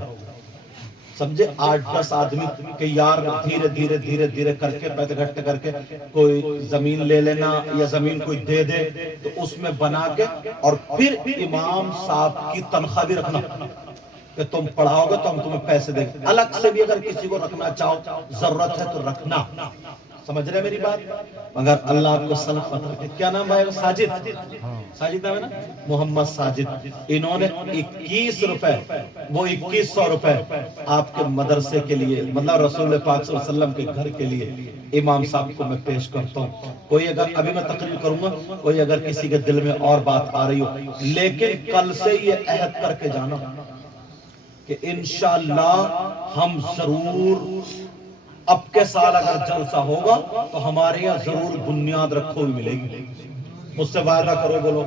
سمجھے, 8-10 آدمی کہ یار دھیرے دھیرے دھیرے دھیرے کر کے پیسے اکٹھے کر کے کوئی زمین لے لینا یا زمین کوئی دے دے تو اس میں بنا کے, اور پھر امام صاحب کی تنخواہ بھی رکھنا کہ تم پڑھاؤ گے تو ہم تمہیں پیسے دیں گے. الگ سے بھی اگر کسی کو رکھنا چاہو ضرورت ہے تو رکھنا. سمجھ رہے میری بات؟ مگر اللہ آپ کو سلامت رکھے. کیا نام ہے؟ ساجد, ساجد نام ہے نا, محمد ساجد. انہوں نے 21 روپے, وہ 2100 روپے آپ کے مدرسے کے لیے, مطلب رسول پاک صلی اللہ علیہ وسلم کے گھر کے لیے امام صاحب کو میں پیش کرتا ہوں. کوئی اگر ابھی میں تقریر کروں گا, کوئی اگر کسی کے دل میں اور بات آ رہی ہو, لیکن کل سے یہ عہد کر کے جانا کہ انشاءاللہ ہم ضرور اب کے سال اگر جلسہ ہوگا تو ہمارے یہاں ضرور بنیاد رکھو ہوئی ملے گی. مجھ سے وعدہ کرو. بولو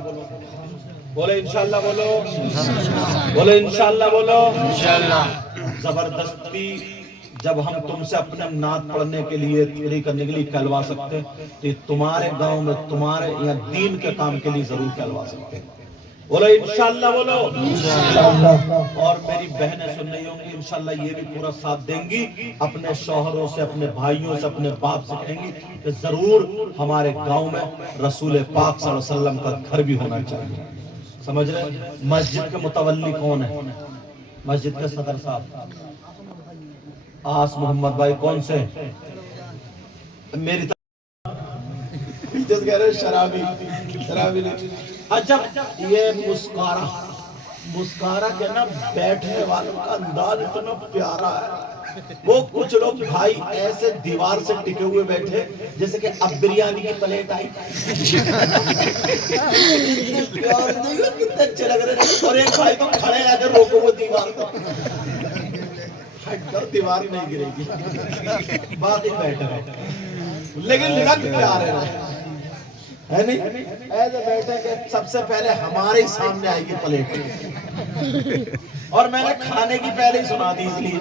بولے انشاءاللہ, بولو بولے انشاءاللہ, بولو. زبردستی جب ہم تم سے اپنے نعت پڑھنے کے لیے, تقریر کرنے کے لیے کہلوا سکتے ہیں تو یہ تمہارے گاؤں میں تمہارے یا دین کے کام کے لیے ضرور کہلوا سکتے ہیں. بولو انشاءاللہ, بولو. اور میری بہنیں سن رہی ہوں گی, انشاءاللہ یہ بھی پورا ساتھ دیں گی, اپنے شوہروں سے, اپنے بھائیوں سے, اپنے باپ سے کہیں گی کہ ضرور ہمارے گاؤں میں رسول پاک صلی اللہ علیہ وسلم کا گھر بھی ہونا چاہیے. سمجھ رہے؟ مسجد کے متولی کون ہے؟ مسجد کے صدر صاحب آس محمد بھائی. کون سے؟ میری شرابی اچھا, یہ مسکارا کے نا بیٹھنے والوں کا انداز اتنا پیارا ہے. وہ کچھ لوگ بھائی ایسے دیوار سے ٹکے ہوئے بیٹھے جیسے کہ اب بریانی کی پلیٹ آئی. کتنے اچھے لگ رہے ہیں. اور ایک بھائی تو کھڑے ہیں اگر روکو وہ دیوار کو, دیوار نہیں گرے گی, بات ہی بیٹھے رہے لیکن لگ پیارے رہے ہے نہیں. ایسے بیٹھے کہ سب سے پہلے ہمارے سامنے آئے گی پلیٹ, اور میں نے کھانے کی پہلے ہی سنا دی. اس لیے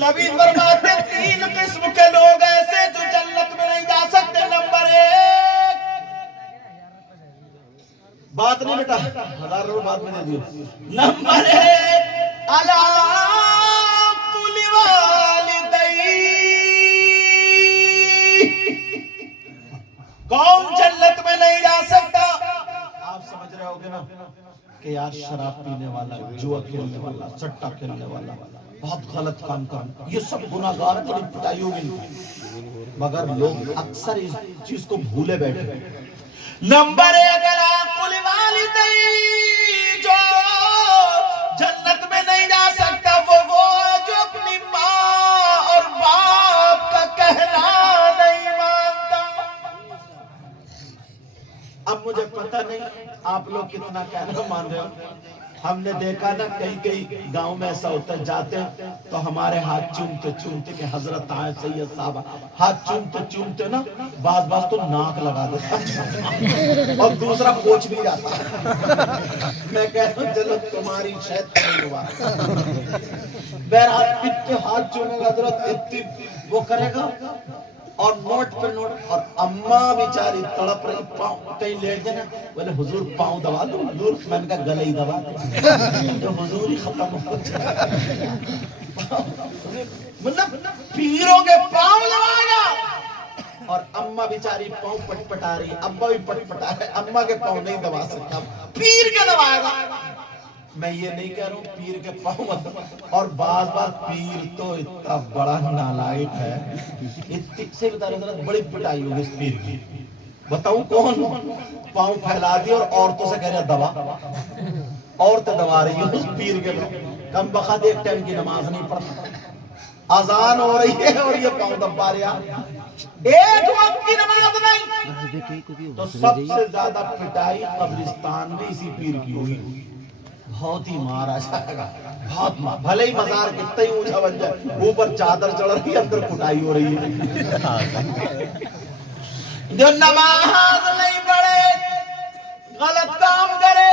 نبی فرماتے 3 قسم کے لوگ ایسے جو جنت میں نہیں جا سکتے. نمبر 1, بات نہیں بیٹا, 1000 روپے بعد میں دے دیو. نمبر 1, اللہ کون جنت میں نہیں جا سکتا؟ آپ سمجھ رہے ہوگے نا کہ یار شراب پینے والا, جوا کھیلنے والا, سٹا کھیلنے والا, بہت غلط کام کرنا, یہ سب گناہگار بڑی پٹائی ہوگی. مگر لوگ اکثر اس چیز کو بھولے بیٹھے. نمبر 1, جو جنت میں نہیں جا سکتا وہ جو اپنی ماں اور باپ کا کہنا نہیں مانتا. اب مجھے پتہ نہیں آپ لوگ کتنا کہنا مان رہے ہو. ہم نے دیکھا نا کئی گاؤں میں ایسا ہوتا ہے, جاتے ہیں تو ہمارے ہاتھ چومتے چومتے کہ حضرت آئے سید صاحب, ہاتھ چومتے چومتے نا بعض تو ناک لگا دیتا اور دوسرا پوچھ بھی جاتا. میں کہتا ہوں چلو تمہاری شاید نہیں ہوا. بہرحال اتنے ہاتھ چومے گا حضرت, اتنی وہ کرے گا, اور نوٹ پہ نوٹ. اور اماں بیچاری تڑپ رہی, پاؤں کہیں لیٹ جانا, بولے حضور پاؤں دبا دو. حضور, میں نے کہا گلے ہی دبا دو, تو حضور ہی ختم ہو جائے. مطلب پیروں کے پاؤں دبائے گا, اور اماں بیچاری پاؤں پٹ پٹا رہی, ابا بھی پٹ پٹا رہے. اماں کے پاؤں نہیں دبا سکتا, پیر کے دبائے گا. میں یہ نہیں کہہ رہا ہوں پیر کے پاؤں مت. اور بعض بار پیر تو اتنا بڑا نالائق ہے, اتنی سے بتا رہے ہیں بڑی پٹائی ہوگی اس پیر کی. بتاؤں کون؟ پاؤں پھیلا دی اور عورتوں سے کہہ رہے دبا, عورتیں دبا رہی ہیں اس پیر کے پاؤں. کم بخت ایک ٹائم کی نماز نہیں پڑھتا, اذان ہو رہی ہے اور یہ پاؤں دبا رہا, ایک وقت کی نماز نہیں. تو سب سے زیادہ پٹائی قبرستان میں اسی پیر کی ہوئی. بہت ہی مارا جائے گا, بہت مار. بھلے ہی مزار کتنا ہی اونچا بن جائے, اوپر چادر چڑھ رہی ہے, اندر کٹائی ہو رہی ہے. جو نماز نہیں پڑھے, غلط کام کرے,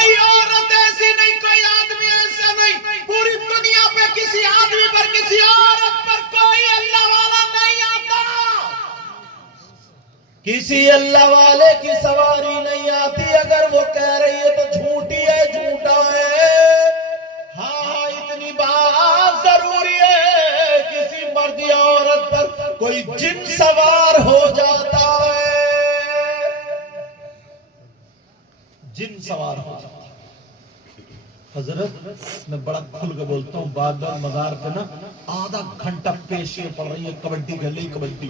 کوئی عورت ایسی نہیں، کوئی آدمی ایسا نہیں، پوری دنیا پہ کسی آدمی پر کسی عورت پر کوئی اللہ والا نہیں آتا، کسی اللہ والے کی سواری نہیں آتی۔ اگر وہ کہہ رہی ہے تو جھوٹی ہے، جھوٹا ہے۔ ہاں اتنی بات ضروری ہے، کسی مرد یا عورت پر کوئی جن سوار ہو جاتا ہے، جن سوار ہو جاتا ہے۔ حضرت میں بڑا کھل کے بولتا ہوں، بعد بعد مزار پہ نا آدھا گھنٹہ پیشیاں پڑ رہی ہے، کبڈی کھیل رہی، کبڈی۔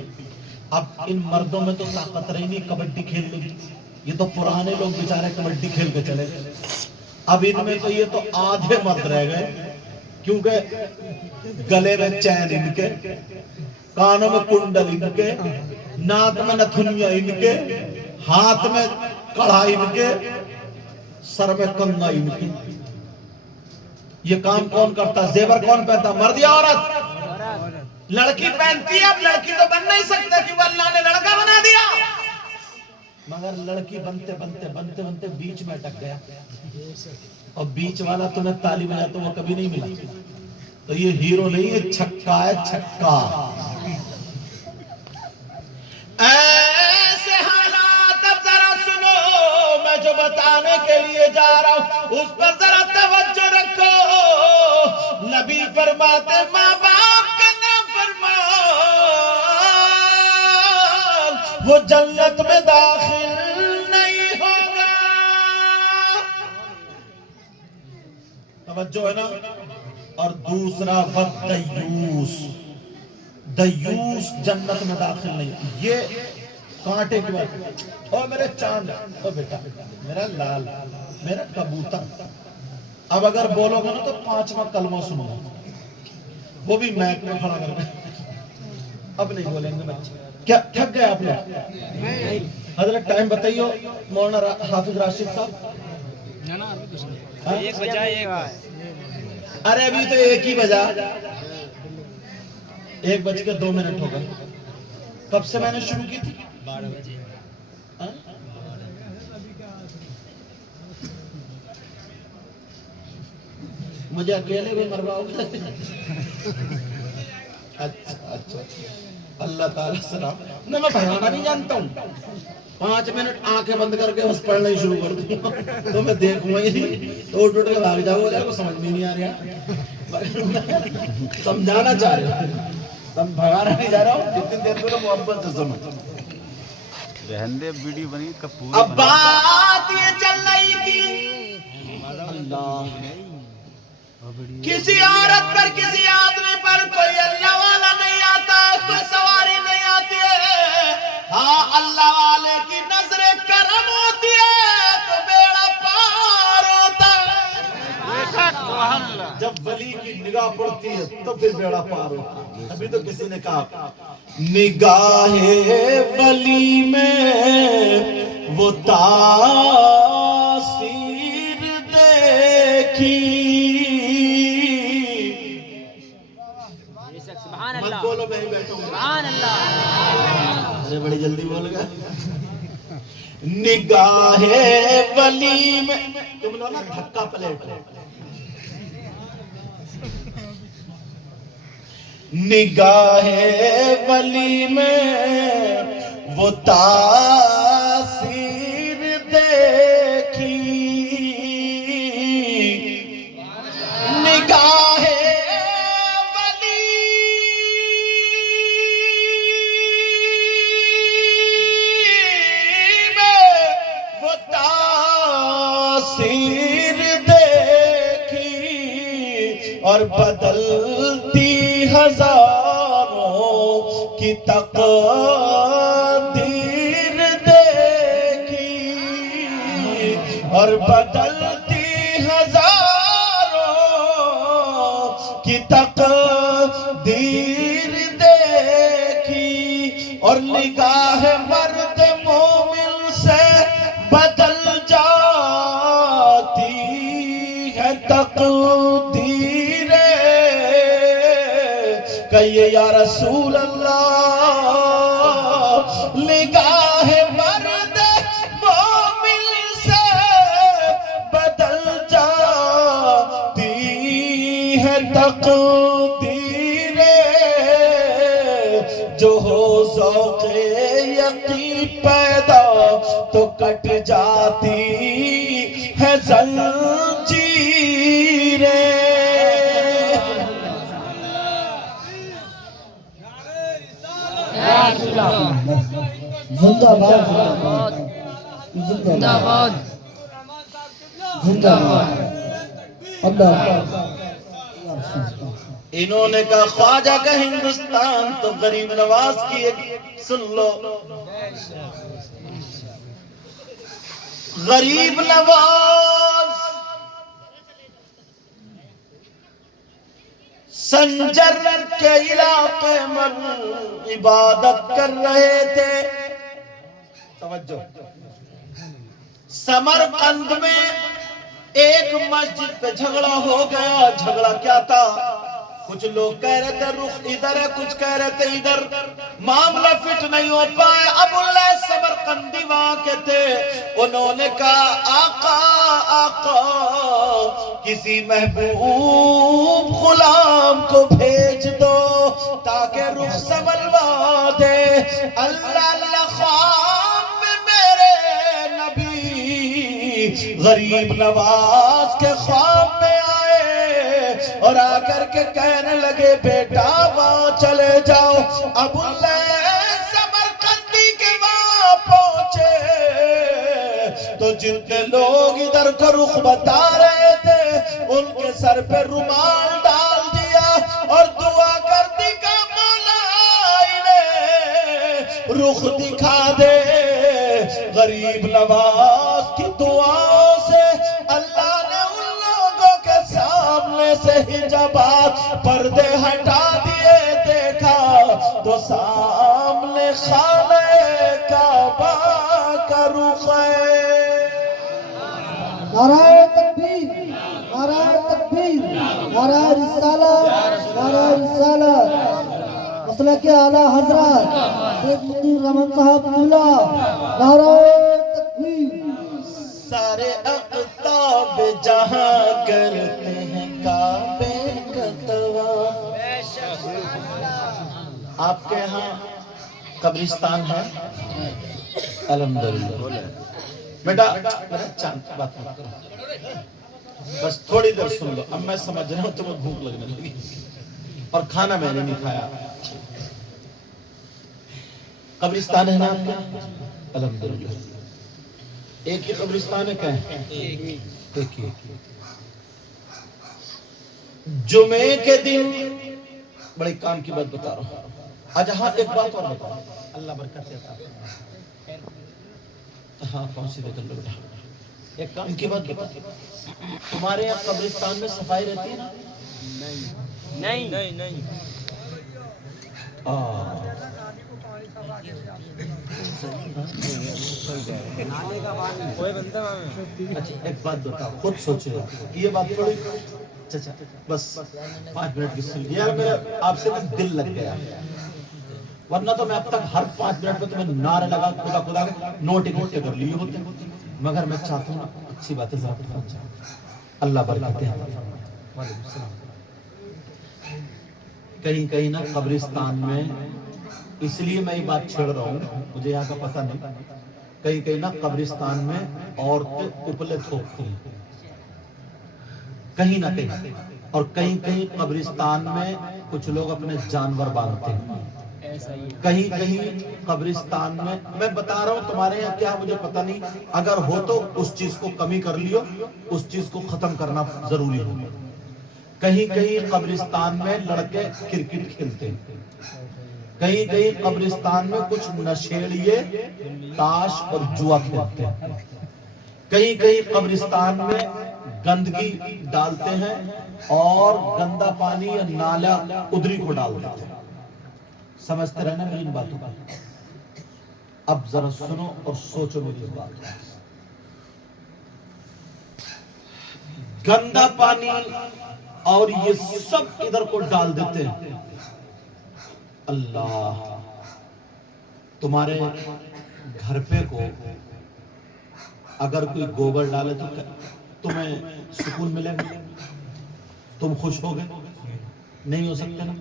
اب ان مردوں میں تو طاقت رہی نہیں کبڈی کھیلنے کی، یہ تو پرانے لوگ بیچارے کبڈی کھیل کے چلے گئے۔ اب ان میں تو یہ تو آدھے مرد رہ گئے، کیونکہ گلے میں چین ان کے، کانوں میں کنڈل ان کے، ناک میں نتھنیاں ان کے، ہاتھ میں کڑھا ان کے، سر میں کنگا ان کے۔ یہ کام کون کرتا؟ زیور کون پہنتا؟ مرد یا عورت؟ لڑکی پہنتی ہے۔ اب لڑکی تو بن نہیں سکتا کہ وہ اللہ نے لڑکا بنا دیا، مگر لڑکی بنتے بنتے بنتے بنتے بیچ میں اٹک گیا، اور بیچ والا تمہیں تالی بجا تو وہ کبھی نہیں ملا۔ تو یہ ہیرو نہیں ہے، چھکا ہے، چھکا۔ ایسے حالات اب ذرا سنو، میں جو بتانے کے لیے جا رہا ہوں اس پر ذرا توجہ رکھو۔ نبی فرماتے ماں باپ کا نافرمان وہ جنت میں داخل نہیں ہوگا۔ توجہ ہے نا؟ اور دوسرا دیوس، دیوس جنت میں داخل نہیں۔ یہ کانٹے کی بات۔ او میرے چاند، او بیٹا میرا لال، میرا کبوتر، اب اگر بولو گے نا تو 5واں کلمہ سنو گا، وہ بھی میک میں کھڑا کر کے۔ اب نہیں بولیں گے بچے۔ کیا تھک گئے آپ لوگ؟ حضرت ٹائم بتائیو مولانا حافظ راشد صاحب۔ ایک بجا ایک۔ ارے ابھی تو ایک ہی بجا، 1:02 ہو گئے۔ کب سے میں نے شروع کی تھی؟ 12 بجے۔ مجھے اکیلے بھی مرواؤ گے؟ اچھا اللہ تعالیٰ سلام۔ نہ میں بھیانا بھی جانتا ہوں، 5 منٹ آنکھیں بند کر کے بس پڑھنا ہی شروع کر دوں تو میں دیکھوں گا ہی نہیں، تو اٹھ کے بھاگ جاؤ گا، سمجھ میں نہیں آ رہا، سمجھانا چاہ رہا ہوں، تم بھگانا نہیں جا رہا ہوں، جتنی دیر کو محبت سے سمجھ۔ رہندے ویڈیو بنی کپور۔ اب بات یہ چل رہی تھی، اللہ کسی عورت پر کسی آدمی پر کوئی اللہ والا نہیں آتا، کوئی سواری نہیں آتی ہے۔ ہاں اللہ والے کی نظر کرم ہوتی ہے تو بیڑا پار ہوتا ہے۔ جب ولی کی نگاہ پڑتی ہے تو پھر بیڑا پار ہوتا ہے۔ ابھی تو کسی نے کہا نگاہ ولی میں وہ تاثیر دیکھی۔ مت بولو میں ہی بیٹھوں گا، سبحان اللہ۔ ارے بڑی جلدی بول گا۔ نگاہ ولی میں، تم لوگ نا دھکا پلیٹ، نگاہ ولی میں وہ تاثیر دیکھی، نگاہ اور بدلتی ہزاروں کی تقدیر دیکھی، اور بدلتی ہزاروں کی تقدیر دیکھی، اور نگاہ مرد مومن سے بدل جاتی ہے تقدیر۔ کہیے یا رسول اللہ، نگاہ مرد مومن سے بدل جو ہو ذوق یقین پیدا تو کٹ جاتی ہے زنجیریں. زندہ باد زندہ باد زندہ باد اللہ. انہوں نے کہا خواجہ کا ہندوستان تو غریب نواز کی ایک سن لو. غریب نواز سنجر کے علاقے میں عبادت کر رہے تھے. توجہ. سمرقند میں ایک مسجد پہ جھگڑا ہو گیا. جھگڑا کیا تھا؟ کچھ لوگ کہہ رہے تھے رخ ادھر ہے, کچھ کہہ رہے تھے ادھر. معاملہ فٹ نہیں ہو پائے. ابو اللہ سمرقندی وہاں کے تھے. انہوں نے کہا آقا آقا کسی محبوب غلام کو بھیج دو تاکہ رخ سنبھلوا دے. اللہ اللہ خواب میں میرے نبی غریب نواز کے خواب میں آئے اور آ کر کے کہنے لگے بیٹا وہاں چلے جاؤ. ابو اللہ سمرقندی کے وہاں پہنچے تو جتنے لوگ ادھر کو رخ بتا رہے تھے ان کے سر پہ رومال ڈال دیا اور دعا کر دی کہ مولا انہیں رخ دکھا دے. غریب نواز کی دعاؤں سے اللہ نے ان لوگوں کے سامنے سے حجابات پردے ہٹا دیے. دیکھا تو سامنے خانہ کعبہ کا رخ ہے. نعرہ تکبیر نعرہ تکبیر نعرہ رسالت نعرہ رسالت. مسلک اعلیٰ حضرت شیخ مدیر رحمت صاحب قبلہ. نعرہ تکبیر. سارے اقطاب جہاں کرتے ہیں کعبے کا طواف. آپ کے ہاں قبرستان ہے؟ الحمدللہ. بیٹا چاند بات مت کرو, بس تھوڑی دیر سن لو. اب میں سمجھ رہا ہوں تمہیں بھوک لگنے لگی اور کھانا میں نے نہیں کھایا. قبرستان ہے نا آپ کا؟ الحمدللہ. ایک ہی قبرستان ہے کیا ہے؟ ایک ہی. جمعے کے دن بڑے کام کی بات بتا رہا ہوں. اچھا ہاں ایک بات اور بتاؤ. اللہ برکت عطا فرمائے. ہاں پہنچی دے کر لو بیٹا. ایک کام کی بات بتا. تمہارے یہاں قبرستان میں صفائی رہتی ہے نا؟ نہیں نہیں نہیں. اچھا ایک بات بتاؤ, خود سوچے یہ بات تھوڑی. چچا بس 5 منٹ کی سن یار. میرا آپ سے دل لگ گیا, ورنہ تو میں اب تک ہر 5 منٹ میں تمہیں نعرے لگا خدا خدا نوٹ اکٹھے کر لیے ہوتے, مگر میں چاہتا ہوں اچھی باتیں ضابط پہنچ جائیں. اللہ برکت دے. وعلیکم السلام. کہیں کہیں نا قبرستان میں, اس لیے میں یہ بات چھیڑ رہا ہوں, مجھے یہاں کا پتہ نہیں, کہیں کہیں نا قبرستان میں عورتیں اپلے تھوکتی ہیں کہیں نہ کہیں, اور کہیں کہیں قبرستان میں کچھ لوگ اپنے جانور باندھتے ہیں. کہیں کہیں قبرستان میں بتا رہا ہوں, تمہارے یہاں کیا مجھے پتہ نہیں, اگر ہو تو اس چیز کو کمی کر لیو, اس چیز کو ختم کرنا ضروری ہو. کہیں کہیں قبرستان میں لڑکے کرکٹ کھیلتے ہیں, کہیں کہیں قبرستان میں کچھ نشیڑیے تاش اور جوا کھیلتے ہیں, کہیں کہیں قبرستان میں گندگی ڈالتے ہیں اور گندا پانی یا نالا ادری کو ڈال دیتے ہیں. سمجھتے رہنا میری ان باتوں کو. اب ذرا سنو اور سوچو میری اس بات کو. گندا پانی اور یہ سب ادھر کو ڈال دیتے ہیں. اللہ, تمہارے گھر پہ کو اگر کوئی گوبر ڈالے تو تمہیں سکون ملے گا؟ تم خوش ہو گئے؟ نہیں ہو سکتے نا.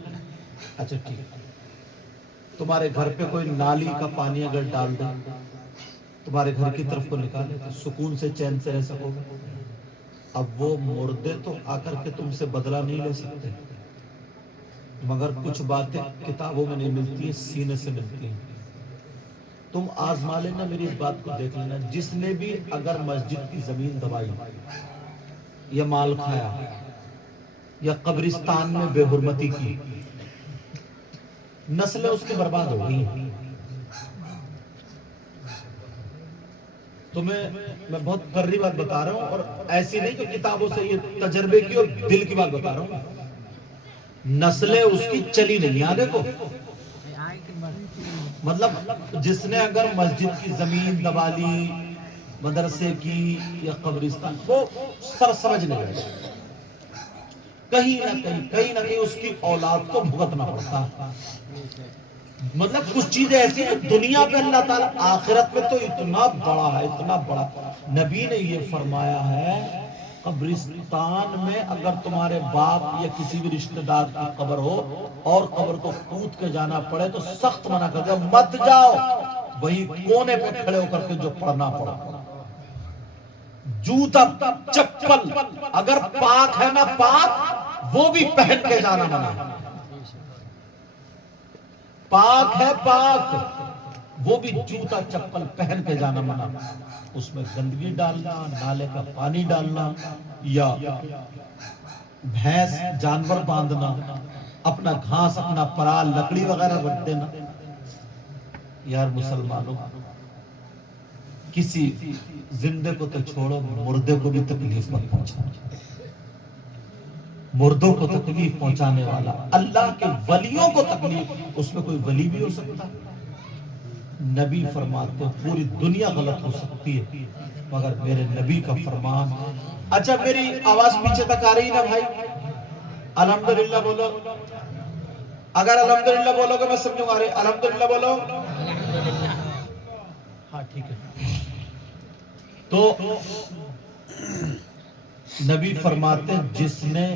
اچھا ٹھیک. تمہارے گھر پہ کوئی نالی کا پانی اگر ڈال دے تمہارے گھر کی طرف کو نکالے تو سکون سے چین سے رہ سکو گے. اب وہ مردے تو آ کر کے تم سے بدلہ نہیں لے سکتے، مگر کچھ باتیں کتابوں میں نہیں ملتی ہیں، سینے سے ملتی ہیں. تم آزما لینا، میری اس بات کو دیکھ لینا، جس نے بھی اگر مسجد کی زمین دبائی یا مال کھایا یا قبرستان میں بے حرمتی کی، نسلیں اس کی برباد ہو گئی. تمہیں میں بہت کری بات بتا رہا ہوں، اور ایسی نہیں کہ کتابوں سے، یہ تجربے کی اور دل کی بات بتا رہا ہوں. نسلیں اس کی چلی نہیں آگے کو. مطلب جس نے اگر مسجد کی زمین دبا لی، مدرسے کی یا قبرستان، وہ سر سمجھ نہیں گئے. کہیں نہ کہیں اس کی اولاد کو بھگتنا پڑتا. مطلب کچھ چیزیں ایسی ہیں دنیا پہ اللہ تعالیٰ، آخرت میں تو اتنا بڑا ہے، اتنا بڑا. نبی نے یہ فرمایا ہے قبرستان میں اگر تمہارے باپ یا کسی بھی رشتہ دار کی قبر ہو اور قبر کو کود کے جانا پڑے تو سخت منع کر دو، مت جاؤ. وہی کونے پہ کھڑے ہو کر کے جو پڑھنا پڑا، جوتا چپل اگر پاک ہے نا پاک، وہ بھی پہن کے جانا منع. پاک ہے پاک، وہ بھی جوتا چپل پہن کے جانا منع. اس میں گندگی ڈالنا، نالے کا پانی ڈالنا، یا بھینس جانور باندھنا، اپنا گھاس، اپنا پرال، لکڑی وغیرہ رکھ دینا. یار مسلمانوں، کسی زندے کو تو چھوڑو، مردے کو بھی تکلیف مت پہنچانا. مردوں کو تکلیف پہنچانے والا اللہ کے ولیوں کو تکلیف، اس میں کوئی ولی بھی ہو سکتا. نبی فرماتے پوری دنیا غلط ہو سکتی ہے مگر میرے نبی کا فرمان. اچھا میری آواز پیچھے تک آ رہی نا بھائی؟ الحمدللہ بولو. اگر الحمدللہ بولو گے میں سمجھوں گا. الحمدللہ بولو. ہاں ٹھیک ہے. تو نبی فرماتے جس نے